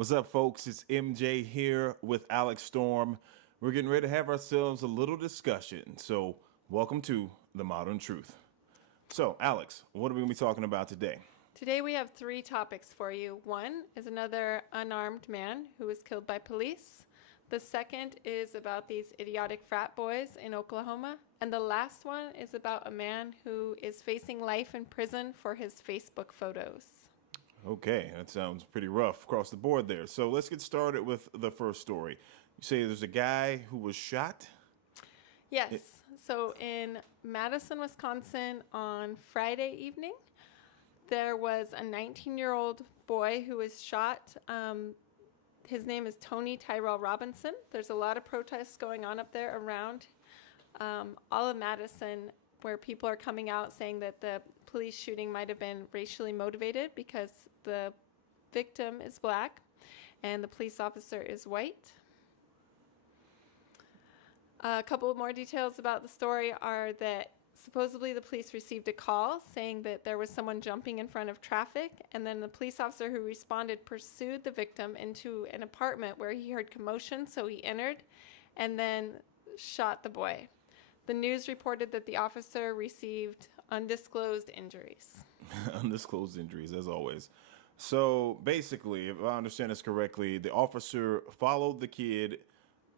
What's up, folks? It's MJ here with Alex Storm. We're getting ready to have ourselves a little discussion. So, welcome to The Modern Truth. So, Alex, what are we going to be talking about today? Today we have three topics for you. One is another unarmed man who was killed by police. The second is about these idiotic frat boys in Oklahoma. And the last one is about a man who is facing life in prison for his Facebook photos. Okay, that sounds pretty rough across the board there. So, let's get started with the first story. You say there's a guy who was shot? Yes. So in Madison, Wisconsin on Friday evening, there was a 19-year-old boy who was shot. His name is Tony Tyrell Robinson. There's a lot of protests going on up there around all of Madison where people are coming out saying that the police shooting might have been racially motivated because the victim is black and the police officer is white. A couple of more details about the story are that supposedly the police received a call saying that there was someone jumping in front of traffic, and then the police officer who responded pursued the victim into an apartment where he heard commotion, so he entered and then shot the boy. The news reported that the officer received undisclosed injuries. Undisclosed injuries, as always. So, basically, if I understand this correctly, the officer followed the kid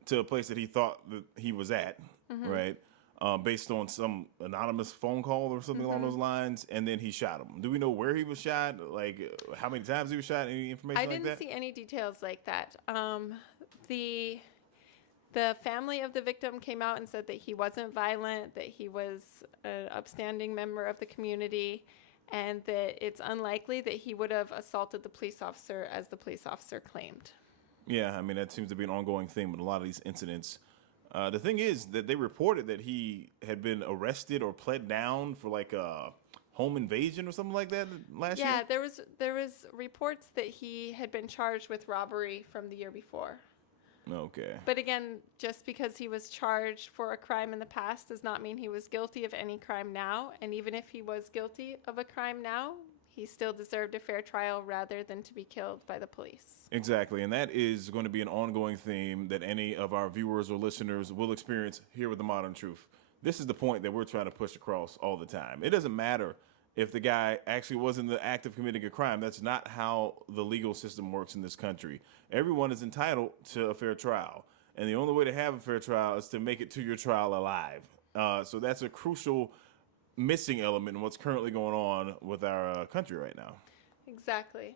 to a place that he thought that he was at, right? Based on some anonymous phone call or something along those lines, and then he shot him. Do we know where he was shot? Like, how many times he was shot? Any information I like that? didn't see any details like that. The family of the victim came out and said that he wasn't violent, that he was an upstanding member of the community, and that it's unlikely that he would have assaulted the police officer as the police officer claimed. Yeah, I mean, that seems to be an ongoing thing with a lot of these incidents. The thing is that they reported that he had been arrested or pled down for like a home invasion or something like that last year. Yeah, there was reports that he had been charged with robbery from the year before. Okay. But again, just because he was charged for a crime in the past does not mean he was guilty of any crime now. And even if he was guilty of a crime now, he still deserved a fair trial rather than to be killed by the police. Exactly. And that is going to be an ongoing theme that any of our viewers or listeners will experience here with The Modern Truth. This is the point that we're trying to push across all the time. It doesn't matter if the guy actually was in the act of committing a crime. That's not how the legal system works in this country. Everyone is entitled to a fair trial. And the only way to have a fair trial is to make it to your trial alive. So that's a crucial missing element in what's currently going on with our country right now. Exactly.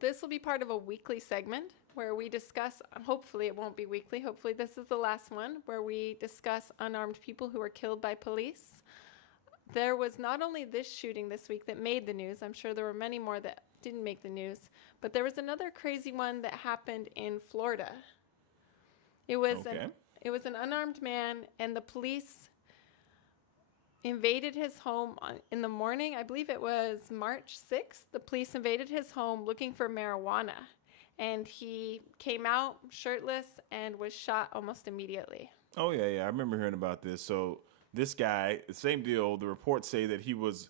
This will be part of a weekly segment where we discuss, hopefully it won't be weekly, hopefully this is the last one, where we discuss unarmed people who were killed by police. There was not only this shooting this week that made the news, I'm sure there were many more that didn't make the news, but there was another crazy one that happened in Florida. It was Okay. it was an unarmed man, and the police invaded his home in the morning. I believe it was March 6th. The police invaded his home looking for marijuana, and he came out shirtless and was shot almost immediately. Oh, yeah. I remember hearing about this. So this guy, same deal. The reports say that he was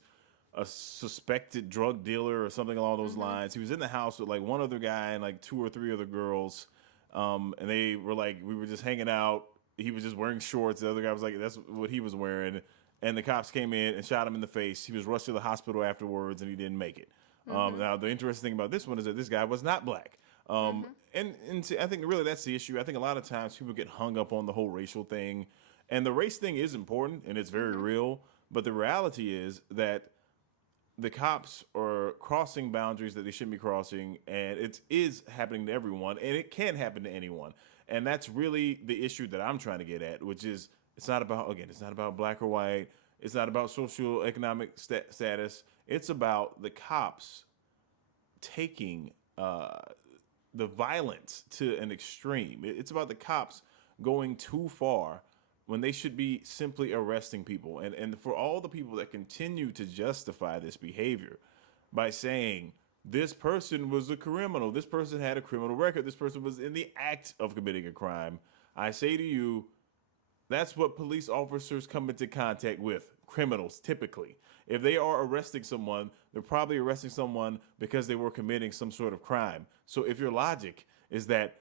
a suspected drug dealer or something along those lines. He was in the house with like one other guy and like two or three other girls. And they were like, we were just hanging out. He was just wearing shorts. The other guy was like, that's what he was wearing. And the cops came in and shot him in the face. He was rushed to the hospital afterwards, and he didn't make it. Now, the interesting thing about this one is that this guy was not black. And see, I think really that's the issue. I think a lot of times people get hung up on the whole racial thing. And the race thing is important, and it's very real. But the reality is that the cops are crossing boundaries that they shouldn't be crossing, and it is happening to everyone, and it can happen to anyone. And that's really the issue that I'm trying to get at, which is it's not about black or white. It's not about social economic status. It's about the cops taking the violence to an extreme. It's about the cops going too far when they should be simply arresting people. And for all the people that continue to justify this behavior by saying this person was a criminal, this person had a criminal record, this person was in the act of committing a crime, I say to you, That's what police officers come into contact with, criminals typically. If they are arresting someone, they're probably arresting someone because they were committing some sort of crime. So if your logic is that,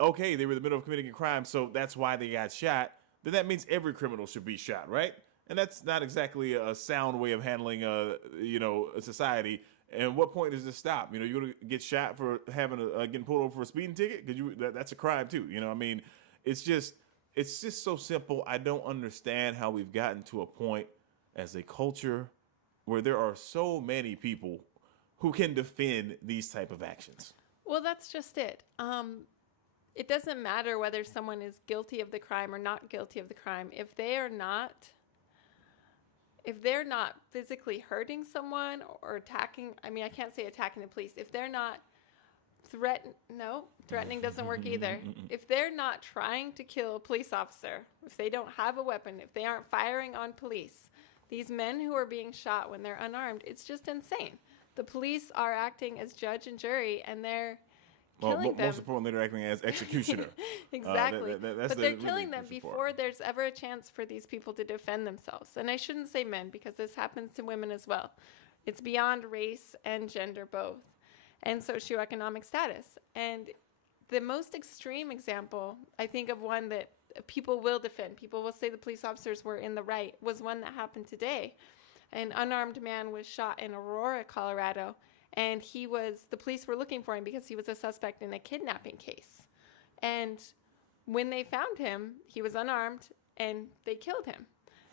okay, they were in the middle of committing a crime, so that's why they got shot, then that means every criminal should be shot, right? And that's not exactly a sound way of handling, a society. And what point does this stop? You're going to get shot for getting pulled over for a speeding ticket? Because that's a crime too. It's just so simple. I don't understand how we've gotten to a point as a culture where there are so many people who can defend these type of actions. Well, that's just it. It doesn't matter whether someone is guilty of the crime or not guilty of the crime. If they're not physically hurting someone or attacking, I can't say attacking the police. If they're not threatening doesn't work either. If they're not trying to kill a police officer, if they don't have a weapon, if they aren't firing on police, these men who are being shot when they're unarmed, it's just insane. The police are acting as judge and jury, and they're killing them. Most importantly, they're acting as executioner. Exactly. But they're killing them before there's ever a chance for these people to defend themselves. And I shouldn't say men, because this happens to women as well. It's beyond race and gender both, and socioeconomic status. And the most extreme example, I think of one that people will defend, people will say the police officers were in the right, was one that happened today. An unarmed man was shot in Aurora, Colorado, and the police were looking for him because he was a suspect in a kidnapping case. And when they found him, he was unarmed, and they killed him.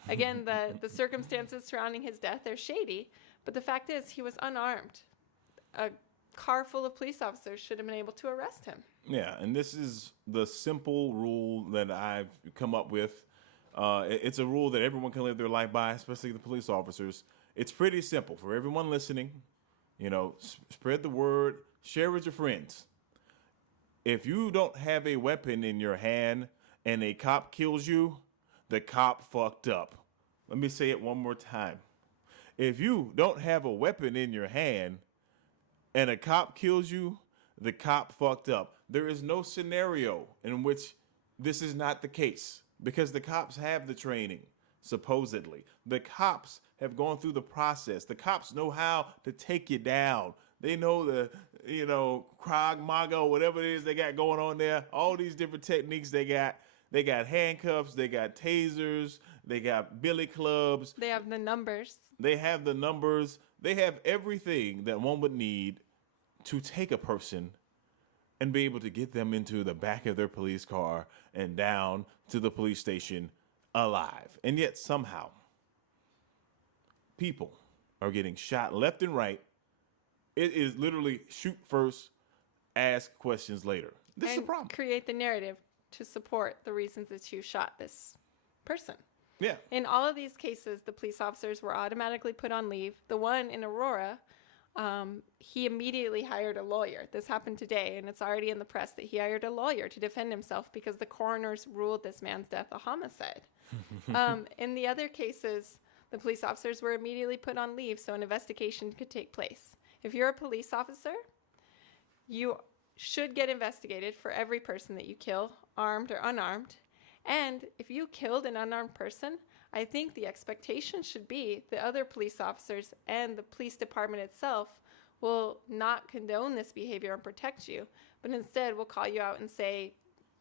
Again, the circumstances surrounding his death are shady, but the fact is he was unarmed. A car full of police officers should have been able to arrest him. Yeah, and this is the simple rule that I've come up with. It's a rule that everyone can live their life by, especially the police officers. It's pretty simple for everyone listening. Spread the word, share with your friends. If you don't have a weapon in your hand and a cop kills you, the cop fucked up. Let me say it one more time. If you don't have a weapon in your hand and a cop kills you, the cop fucked up. There is no scenario in which this is not the case, because the cops have the training, supposedly. The cops have gone through the process. The cops know how to take you down. They know the, Krav Maga, whatever it is they got going on there, all these different techniques they got. They got handcuffs, they got tasers, they got billy clubs. They have the numbers. They have the numbers. They have everything that one would need to take a person and be able to get them into the back of their police car and down to the police station alive. And yet somehow people are getting shot left and right. It is literally shoot first, ask questions later. This is a problem. Create the narrative to support the reasons that you shot this person. Yeah. In all of these cases, the police officers were automatically put on leave. The one in Aurora, he immediately hired a lawyer. This happened today, and it's already in the press that he hired a lawyer to defend himself because the coroners ruled this man's death a homicide. In the other cases, the police officers were immediately put on leave so an investigation could take place. If you're a police officer, you should get investigated for every person that you kill, armed or unarmed. And if you killed an unarmed person, I think the expectation should be the other police officers and the police department itself will not condone this behavior and protect you, but instead will call you out and say,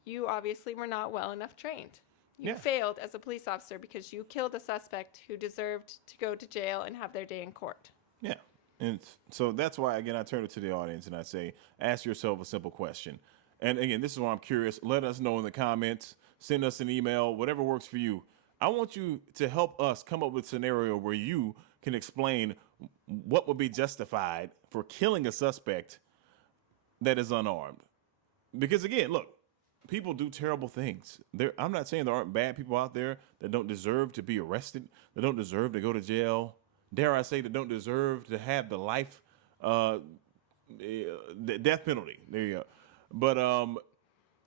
you obviously were not well enough trained. You failed as a police officer because you killed a suspect who deserved to go to jail and have their day in court. Yeah. And so that's why, again, I turn it to the audience and I say, ask yourself a simple question. And again, this is why I'm curious. Let us know in the comments. Send us an email, whatever works for you. I want you to help us come up with a scenario where you can explain what would be justified for killing a suspect that is unarmed. Because again, look, people do terrible things. I'm not saying there aren't bad people out there that don't deserve to be arrested, that don't deserve to go to jail. Dare I say, that don't deserve to have the life, the death penalty. There you go. But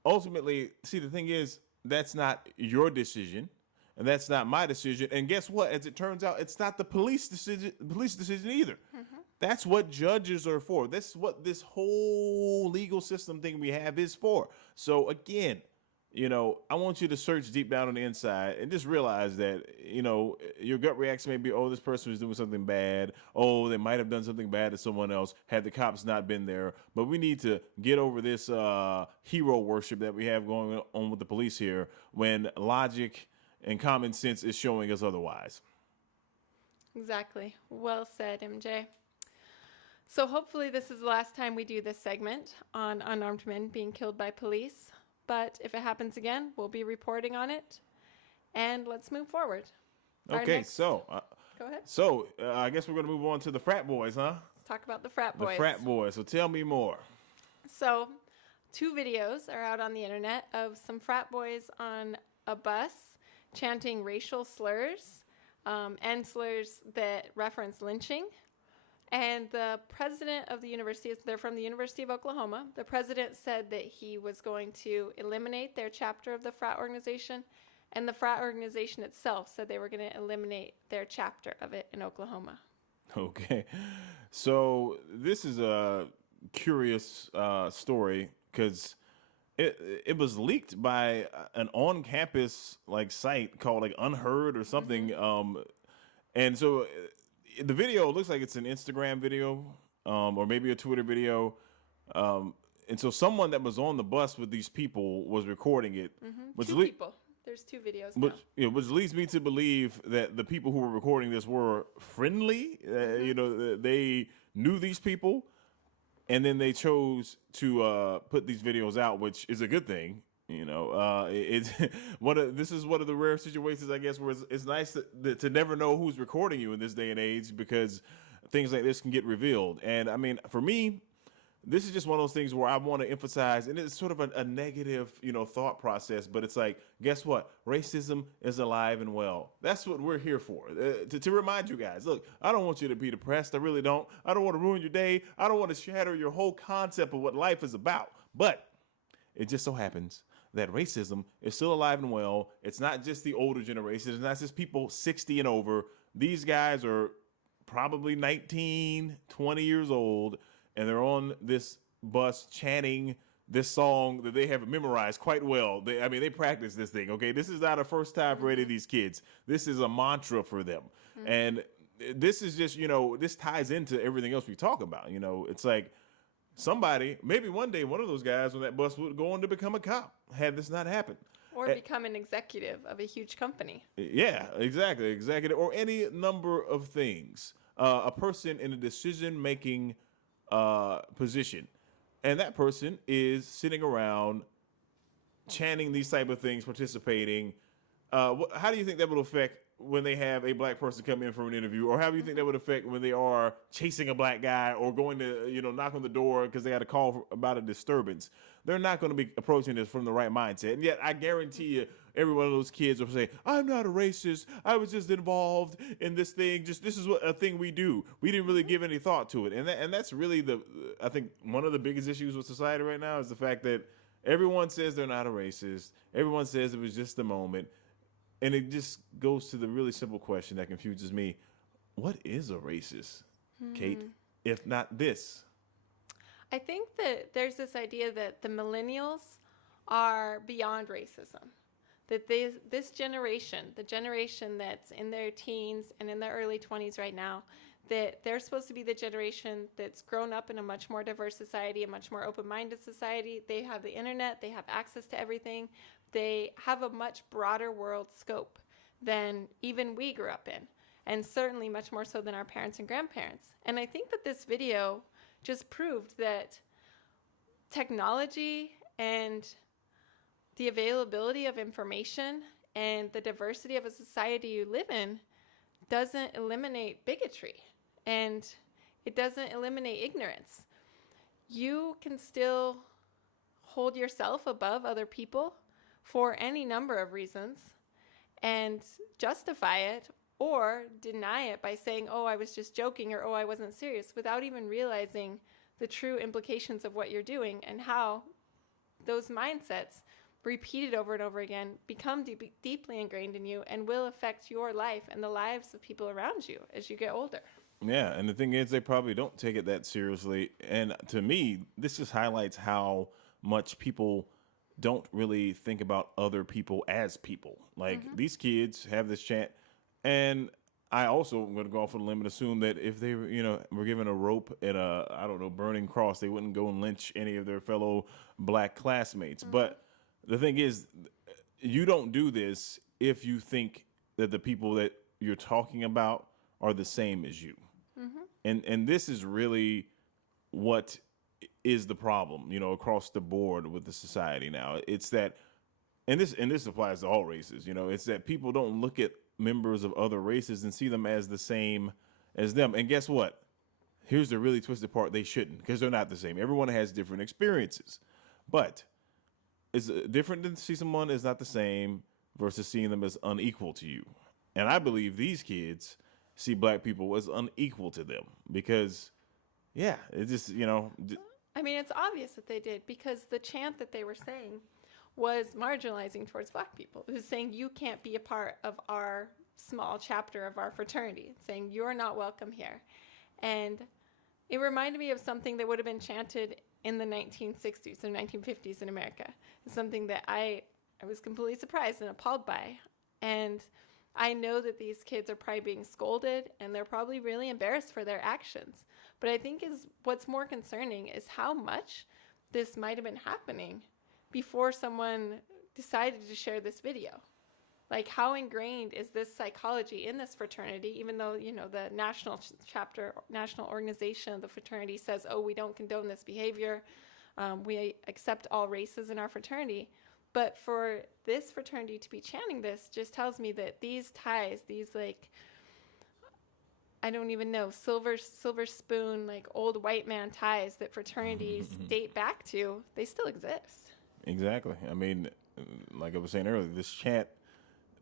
ultimately, see, the thing is, that's not your decision, and that's not my decision. And guess what? As it turns out, it's not the police decision either. Mm-hmm. That's what judges are for. That's what this whole legal system thing we have is for. So again, I want you to search deep down on the inside and just realize that, your gut reaction may be, oh, this person was doing something bad. Oh, they might have done something bad to someone else had the cops not been there. But we need to get over this hero worship that we have going on with the police here when logic and common sense is showing us otherwise. Exactly. Well said, MJ. So hopefully this is the last time we do this segment on unarmed men being killed by police. But if it happens again, we'll be reporting on it. And let's move forward. Okay, go ahead. So I guess we're going to move on to the frat boys, huh? Let's talk about the frat boys. The frat boys. So tell me more. So 2 videos are out on the internet of some frat boys on a bus chanting racial slurs and slurs that reference lynching. And the president of the university, they're from the University of Oklahoma. The president said that he was going to eliminate their chapter of the frat organization. And the frat organization itself said they were going to eliminate their chapter of it in Oklahoma. Okay. So this is a curious story because it was leaked by an on-campus site called Unheard or something. Mm-hmm. And so the video looks like it's an Instagram video or maybe a Twitter video. And so someone that was on the bus with these people was recording it. Mm-hmm. 2 people. There's 2 videos now. Which leads me to believe that the people who were recording this were friendly. They knew these people. And then they chose to put these videos out, which is a good thing. It's this is one of the rare situations, I guess, where it's nice to never know who's recording you in this day and age because things like this can get revealed. And I mean, for me, this is just one of those things where I want to emphasize, and it's sort of a negative, thought process, but it's like, guess what? Racism is alive and well. That's what we're here for, to remind you guys. Look, I don't want you to be depressed. I really don't. I don't want to ruin your day. I don't want to shatter your whole concept of what life is about. But it just so happens that racism is still alive and well. It's not just the older generation. It's not just people 60 and over. These guys are probably 19, 20 years old, and they're on this bus chanting this song that they have memorized quite well. They practice this thing, okay? This is not a first time for any of these kids. This is a mantra for them. Mm-hmm. And this is just, this ties into everything else we talk about. It's like somebody, maybe one day, one of those guys on that bus would go on to become a cop had this not happened. Or become an executive of a huge company. Yeah, exactly. Executive or any number of things. A person in a decision-making position. And that person is sitting around chanting these type of things, participating. How do you think that would affect when they have a black person come in for an interview? Or how do you think that would affect when they are chasing a black guy or going to, knock on the door because they had a call about a disturbance? They're not going to be approaching this from the right mindset. And yet I guarantee you, every one of those kids will say, I'm not a racist. I was just involved in this thing. Just this is a thing we do. We didn't really give any thought to it. And that's really I think one of the biggest issues with society right now is the fact that everyone says they're not a racist. Everyone says it was just a moment. And it just goes to the really simple question that confuses me. What is a racist, Kate, if not this? I think that there's this idea that the millennials are beyond racism. That this generation, the generation that's in their teens and in their early 20s right now, that they're supposed to be the generation that's grown up in a much more diverse society, a much more open-minded society. They have the internet. They have access to everything. They have a much broader world scope than even we grew up in, and certainly much more so than our parents and grandparents. And I think that this video just proved that technology and the availability of information and the diversity of a society you live in doesn't eliminate bigotry, and it doesn't eliminate ignorance. You can still hold yourself above other people for any number of reasons and justify it or deny it by saying, oh, I was just joking, or oh, I wasn't serious, without even realizing the true implications of what you're doing and how those mindsets repeated over and over again become deeply ingrained in you and will affect your life and the lives of people around you as you get older. Yeah, and the thing is, they probably don't take it that seriously. And to me, this just highlights how much people don't really think about other people as people. Like these kids have this chant, and I also am going to go off on a limb and assume that if they were, were given a rope and a, I don't know, burning cross, they wouldn't go and lynch any of their fellow black classmates. But the thing is, you don't do this if you think that the people that you're talking about are the same as you. And this is really what is the problem, across the board with the society now. It's that, and this applies to all races, it's that people don't look at members of other races and see them as the same as them. And guess what? Here's the really twisted part. They shouldn't, because they're not the same. Everyone has different experiences, but it's different than see someone as not the same versus seeing them as unequal to you. And I believe these kids see black people as unequal to them because, yeah, it just, I mean, it's obvious that they did, because the chant that they were saying was marginalizing towards black people. It was saying, you can't be a part of our small chapter of our fraternity. It's saying, you're not welcome here. And it reminded me of something that would have been chanted in the 1960s or 1950s in America. It's something that I was completely surprised and appalled by. And I know that these kids are probably being scolded, and they're probably really embarrassed for their actions. But I think what's more concerning is how much this might have been happening before someone decided to share this video. Like, how ingrained is this psychology in this fraternity, even though, the national organization of the fraternity says, oh, we don't condone this behavior. We accept all races in our fraternity. But for this fraternity to be chanting this just tells me that these ties, these I don't even know, silver spoon, old white man ties that fraternities date back to, they still exist. Exactly. I mean, like I was saying earlier, this chant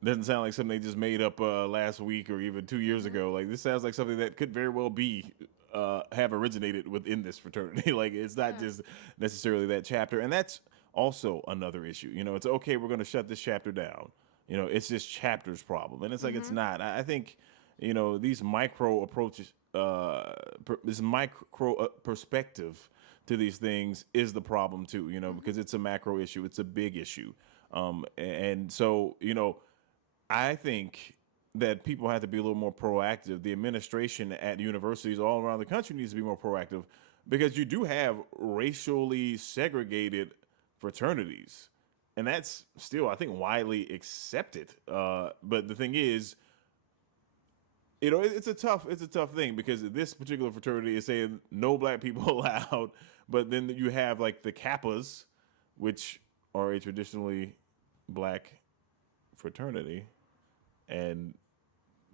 doesn't sound like something they just made up last week or even 2 years ago. Like, this sounds like something that could very well be have originated within this fraternity. Like, it's not just necessarily that chapter. And that's also another issue. It's okay, we're going to shut this chapter down. It's this chapter's problem. And it's like, it's not. I think, these micro approaches, this micro perspective to these things is the problem too, because it's a macro issue. It's a big issue. And so, I think that people have to be a little more proactive. The administration at universities all around the country needs to be more proactive, because you do have racially segregated fraternities, and that's still, I think, widely accepted. But the thing is, it's a tough thing, because this particular fraternity is saying no black people allowed, but then you have like the Kappas, which are a traditionally black fraternity, and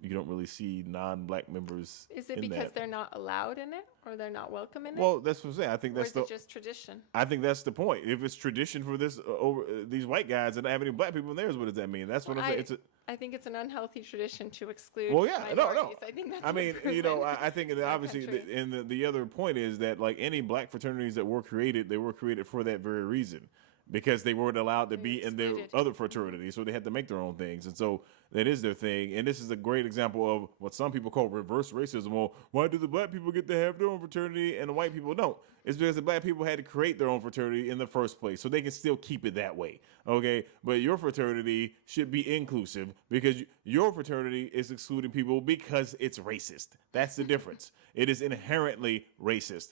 you don't really see non-black members. Is it because they're not allowed in it, or they're not welcome in it? Well, that's what I'm saying. I think that's or is it just tradition? I think that's the point. If it's tradition for this over these white guys and not have any black people in theirs, what does that mean? That's what I'm saying. I think it's an unhealthy tradition to exclude. Well, yeah, minorities. I think that's. I mean, I think that obviously, the other point is that, like, any black fraternities that were created, they were created for that very reason, because they weren't allowed to be in their other fraternities, so they had to make their own things, and so that is their thing. And this is a great example of what some people call reverse racism. Well, why do the black people get to have their own fraternity and the white people don't? It's because the black people had to create their own fraternity in the first place, so they can still keep it that way, okay? But your fraternity should be inclusive, because your fraternity is excluding people because it's racist. That's the difference. It is inherently racist.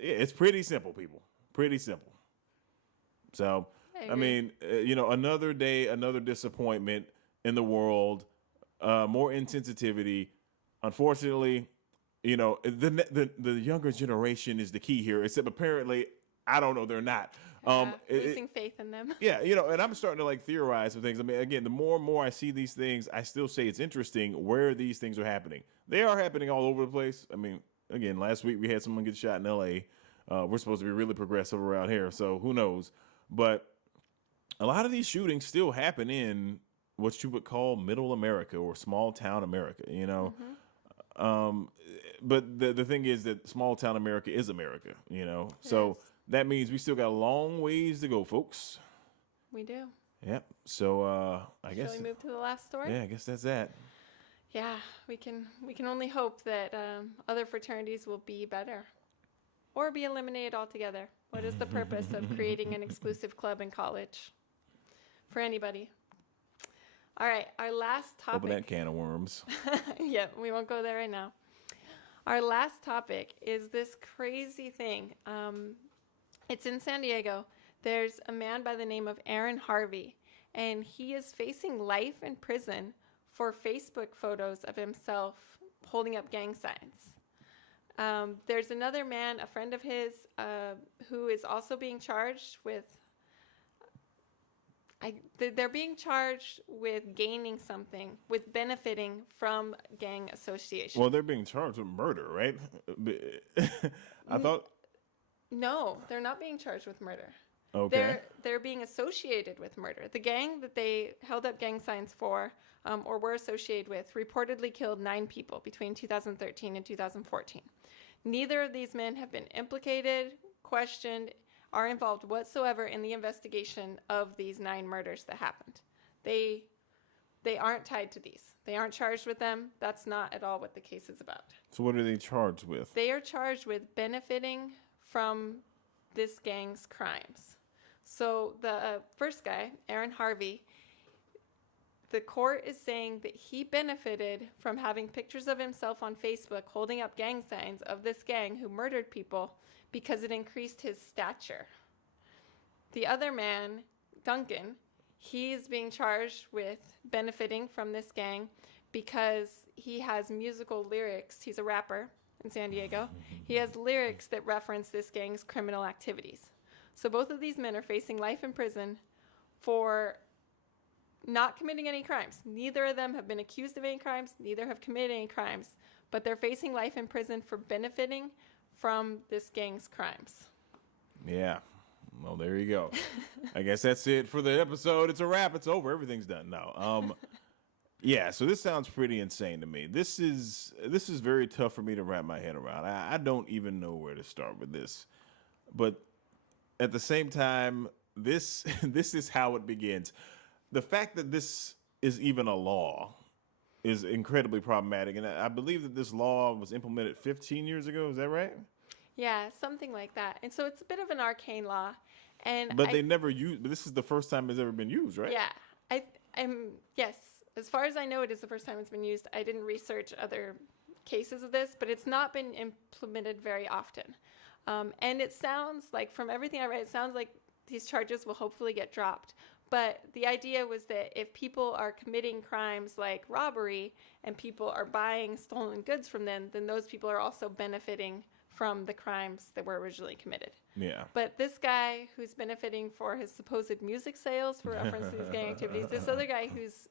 It's pretty simple, people. Pretty simple. So, I mean, another day, another disappointment in the world, more insensitivity. Unfortunately, the younger generation is the key here, except apparently, I don't know, they're not. Losing faith in them. Yeah, and I'm starting to theorize some things. I mean, again, the more and more I see these things, I still say it's interesting where these things are happening. They are happening all over the place. I mean, again, last week we had someone get shot in L.A. We're supposed to be really progressive around here, so who knows? But a lot of these shootings still happen in what you would call middle America or small town America, But the thing is that small town America is America, So that means we still got a long ways to go, folks. We do. Yep. So I guess. Shall we move to the last story? Yeah, I guess that's that. Yeah, we can only hope that other fraternities will be better. or be eliminated altogether. What is the purpose of creating an exclusive club in college for anybody? All right, our last topic. Open that can of worms. Yeah, we won't go there right now. Our last topic is this crazy thing. It's in San Diego. There's a man by the name of Aaron Harvey, and he is facing life in prison for Facebook photos of himself holding up gang signs. There's another man, a friend of his, who is also being charged with they're being charged with gaining something, with benefiting from gang association. Well, they're being charged with murder, right? I thought. No, they're not being charged with murder. Okay. They're being associated with murder. The gang that they held up gang signs for, or were associated with, reportedly killed 9 people between 2013 and 2014. Neither of these men have been implicated, questioned, are involved whatsoever in the investigation of these 9 murders that happened. They aren't tied to these. They aren't charged with them. That's not at all what the case is about. So what are they charged with? They are charged with benefiting from this gang's crimes. So the first guy, Aaron Harvey, the court is saying that he benefited from having pictures of himself on Facebook holding up gang signs of this gang who murdered people because it increased his stature. The other man, Duncan, he is being charged with benefiting from this gang because he has musical lyrics. He's a rapper in San Diego. He has lyrics that reference this gang's criminal activities. So both of these men are facing life in prison for not committing any crimes. Neither of them have been accused of any crimes. Neither have committed any crimes. But they're facing life in prison for benefiting from this gang's crimes. Yeah. Well, there you go. I guess that's it for the episode. It's a wrap. It's over. Everything's done now. Yeah, so this sounds pretty insane to me. This is very tough for me to wrap my head around. I don't even know where to start with this. But at the same time, this is how it begins. The fact that this is even a law is incredibly problematic. And I believe that this law was implemented 15 years ago. Is that right? Yeah, something like that. And so it's a bit of an arcane law. But they never used. But this is the first time it's ever been used, right? Yeah, yes. As far as I know, it is the first time it's been used. I didn't research other cases of this, but it's not been implemented very often. And it sounds like, from everything I read, it sounds like these charges will hopefully get dropped. But the idea was that if people are committing crimes like robbery and people are buying stolen goods from them, then those people are also benefiting from the crimes that were originally committed. Yeah. But this guy who's benefiting for his supposed music sales for reference to these gang activities, this other guy who's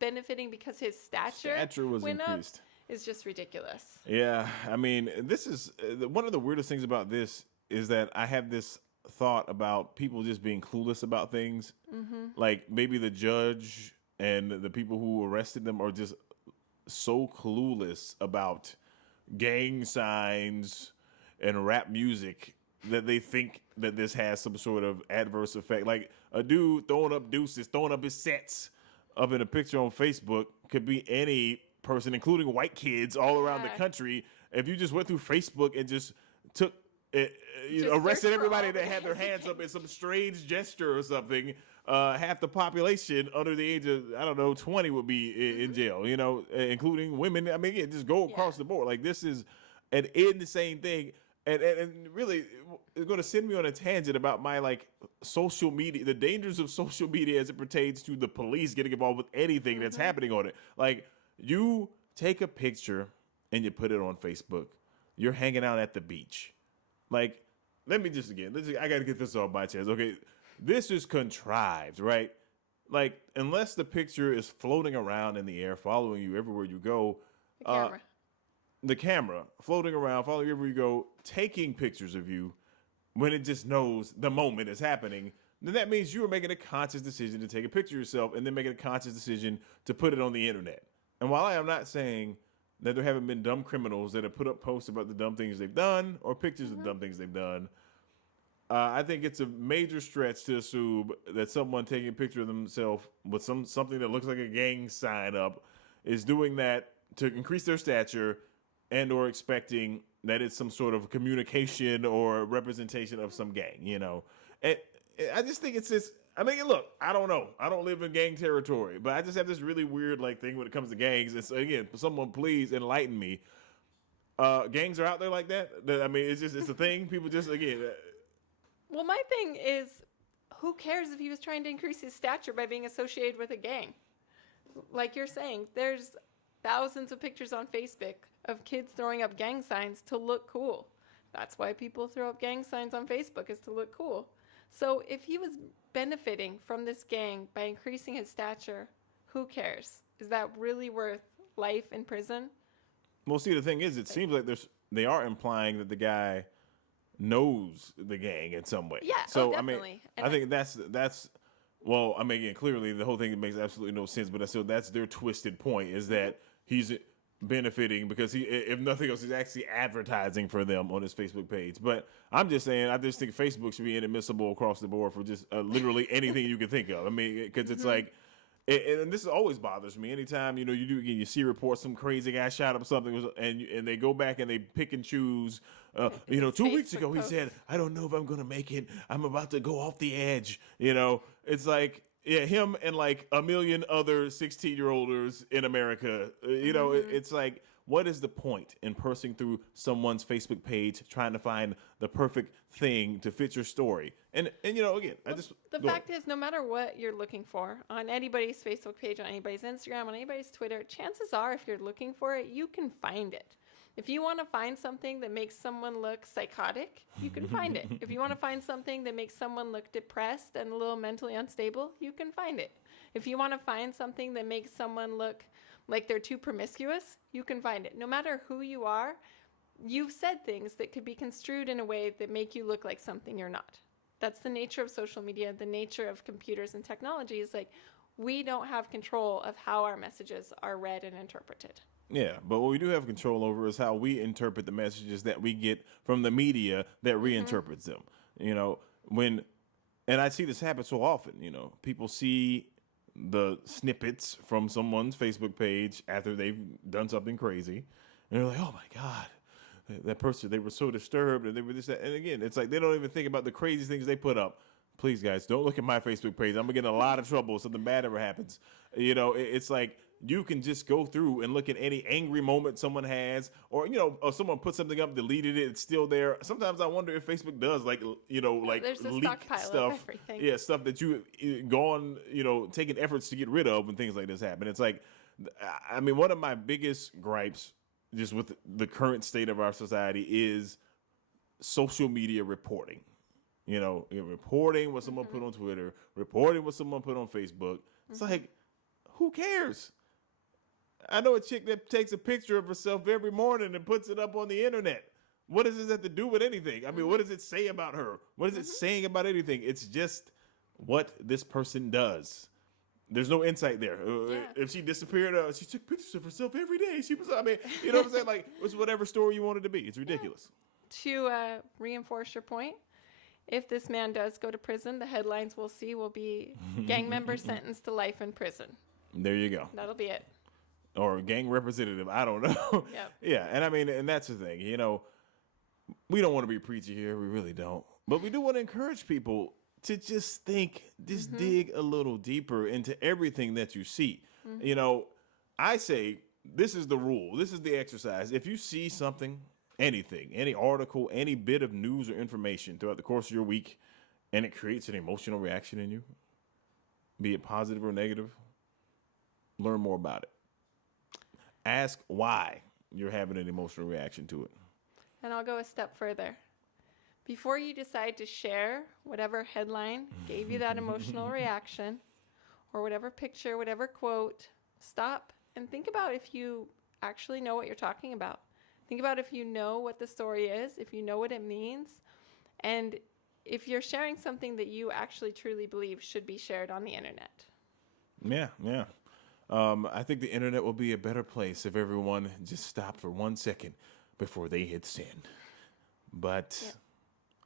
benefiting because his stature was went increased. Up is just ridiculous. Yeah. I mean, this is one of the weirdest things about this is that I have this thought about people just being clueless about things. Mm-hmm. Like maybe the judge and the people who arrested them are just so clueless about gang signs and rap music that they think that this has some sort of adverse effect. Like a dude throwing up deuces, throwing up his sets up in a picture on Facebook could be any person, including white kids all around the country. If you just went through Facebook and just took it, arrested everybody that had their hands up in some strange gesture or something, half the population under the age of, 20 would be in jail, including women. I mean, yeah, just go across the board. Like, this is an insane thing. And really, it's going to send me on a tangent about my, social media, the dangers of social media as it pertains to the police getting involved with anything that's happening on it. Like, you take a picture and you put it on Facebook. You're hanging out at the beach. Like, let me just I got to get this off my chest. Okay, this is contrived, right? Like, unless the picture is floating around in the air, following you everywhere you go. The camera floating around, following you everywhere you go, taking pictures of you when it just knows the moment is happening, then that means you are making a conscious decision to take a picture of yourself and then making a conscious decision to put it on the internet. And while I am not saying that there haven't been dumb criminals that have put up posts about the dumb things they've done or pictures of dumb things they've done, I think it's a major stretch to assume that someone taking a picture of themselves with something that looks like a gang sign up is doing that to increase their stature and or expecting that it's some sort of communication or representation of some gang, you know. And I just think it's this. I mean, look, I don't know. I don't live in gang territory, but I just have this really weird like thing when it comes to gangs. And so, again, someone please enlighten me. Gangs are out there like that? I mean, it's a thing. People just, again. Well, my thing is, who cares if he was trying to increase his stature by being associated with a gang? Like you're saying, there's thousands of pictures on Facebook of kids throwing up gang signs to look cool. That's why people throw up gang signs on Facebook, is to look cool. So if he was benefiting from this gang by increasing his stature, who cares? Is that really worth life in prison? Well, see, the thing is, it seems like they are implying that the guy knows the gang in some way. Yeah, so definitely. I mean, I think that's well, I mean, again, clearly the whole thing makes absolutely no sense, but that's their twisted point, is that he's benefiting because he, if nothing else, he's actually advertising for them on his Facebook page. But I'm just saying, I just think Facebook should be inadmissible across the board for just literally anything you can think of. I mean, because it's like, and this always bothers me. Anytime you see reports, some crazy guy shot up something, and they go back and they pick and choose. 2 weeks ago he said, "I don't know if I'm going to make it. I'm about to go off the edge." It's like, yeah, him and like a million other 16-year-olders in America. It's like, what is the point in parsing through someone's Facebook page trying to find the perfect thing to fit your story? And again, the fact is, no matter what you're looking for on anybody's Facebook page, on anybody's Instagram, on anybody's Twitter, chances are, if you're looking for it, you can find it. If you want to find something that makes someone look psychotic, you can find it. If you want to find something that makes someone look depressed and a little mentally unstable, you can find it. If you want to find something that makes someone look like they're too promiscuous, you can find it. No matter who you are, you've said things that could be construed in a way that make you look like something you're not. That's the nature of social media, the nature of computers and technology, is like, we don't have control of how our messages are read and interpreted. Yeah, but what we do have control over is how we interpret the messages that we get from the media that reinterprets them. And I see this happen so often, people see the snippets from someone's Facebook page after they've done something crazy, and they're like, "Oh my God, that person, they were so disturbed, and they were this, that." And again, it's like they don't even think about the crazy things they put up. Please, guys, don't look at my Facebook page. I'm gonna get in a lot of trouble if something bad ever happens. It's like, you can just go through and look at any angry moment someone has, or someone put something up, deleted it, it's still there. Sometimes I wonder if Facebook does like there's a leak stockpile stuff, of everything. Yeah, stuff that you gone taking efforts to get rid of when things like this happen. It's like, I mean, one of my biggest gripes just with the current state of our society is social media reporting. Reporting what someone put on Twitter, reporting what someone put on Facebook. It's like, who cares? I know a chick that takes a picture of herself every morning and puts it up on the internet. What does this have to do with anything? I mean, what does it say about her? What is it saying about anything? It's just what this person does. There's no insight there. If she disappeared, she took pictures of herself every day. She was, I mean, you know what I'm saying? Like, it's whatever story you want it to be. It's ridiculous. To reinforce your point, if this man does go to prison, the headlines we'll see will be gang member sentenced to life in prison. There you go. That'll be it. Or gang representative. I don't know. Yep. Yeah. And I mean, and that's the thing, we don't want to be preachy here. We really don't. But we do want to encourage people to just dig a little deeper into everything that you see. I say, this is the rule. This is the exercise. If you see something, anything, any article, any bit of news or information throughout the course of your week, and it creates an emotional reaction in you, be it positive or negative, learn more about it. Ask why you're having an emotional reaction to it. And I'll go a step further. Before you decide to share whatever headline gave you that emotional reaction, or whatever picture, whatever quote, stop and think about if you actually know what you're talking about. Think about if you know what the story is, if you know what it means, and if you're sharing something that you actually truly believe should be shared on the internet. Yeah. I think the internet will be a better place if everyone just stopped for 1 second before they hit send. But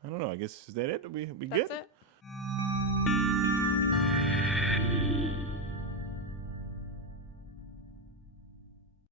I don't know. I guess, is that it? We good? That's it.